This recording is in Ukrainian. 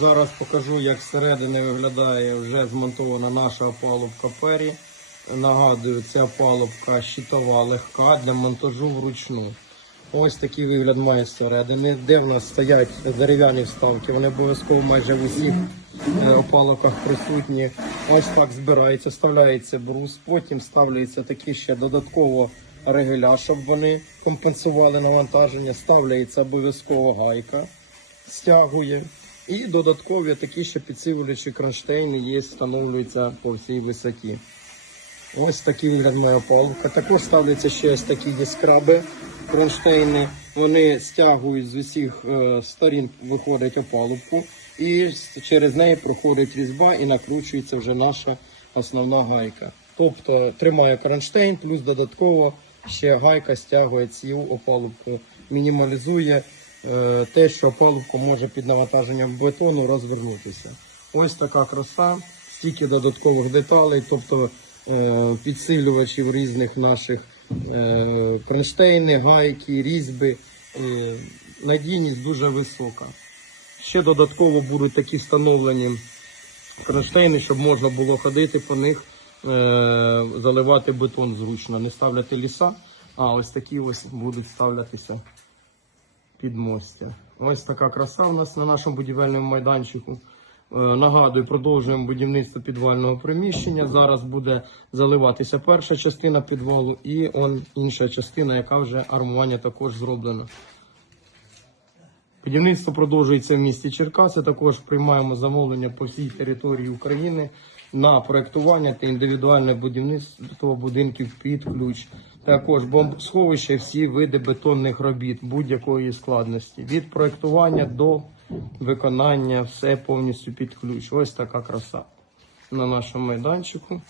Зараз покажу, як зсередини виглядає вже змонтована наша опалубка пері. Нагадую, ця опалубка щитова легка для монтажу вручну. Ось такий вигляд має зсередини, де в нас стоять дерев'яні вставки. Вони обов'язково майже в усіх е, опалубках присутні. Ось так збирається, вставляється брус, потім ставляється такі ще додатково регеля, щоб вони компенсували навантаження. Ставляється обов'язково гайка стягує. І додаткові такі ще підсилювачі кронштейни є, встановлюються по всій висоті. Ось такий вигляд має опалубка. Також ставляться ще ось такі скраби кронштейни. Вони стягують з усіх е, сторін, виходить опалубку, і через неї проходить різьба і накручується вже наша основна гайка. Тобто тримає кронштейн, плюс додатково ще гайка стягує цю опалубку, мінімалізує те, що опалубка може під навантаженням бетону розвернутися. Ось така краса, стільки додаткових деталей, тобто е, підсилювачів різних наших е, кронштейни, гайки, різьби. Е, надійність дуже висока. Ще додатково будуть такі встановлені кронштейни, щоб можна було ходити по них, е, заливати бетон зручно, не ставляти ліса, а ось такі ось будуть ставлятися під мостя. Ось така краса у нас на нашому будівельному майданчику. Е, Нагадую, продовжуємо будівництво підвального приміщення. Зараз буде заливатися перша частина підвалу і інша частина, яка вже армування також зроблена. Будівництво продовжується в місті Черкаси. Також приймаємо замовлення по всій території України на проектування та індивідуальне будівництво будинків під ключ. Також бомбосховище, всі види бетонних робіт будь-якої складності. Від проектування до виконання все повністю під ключ. Ось така краса на нашому майданчику.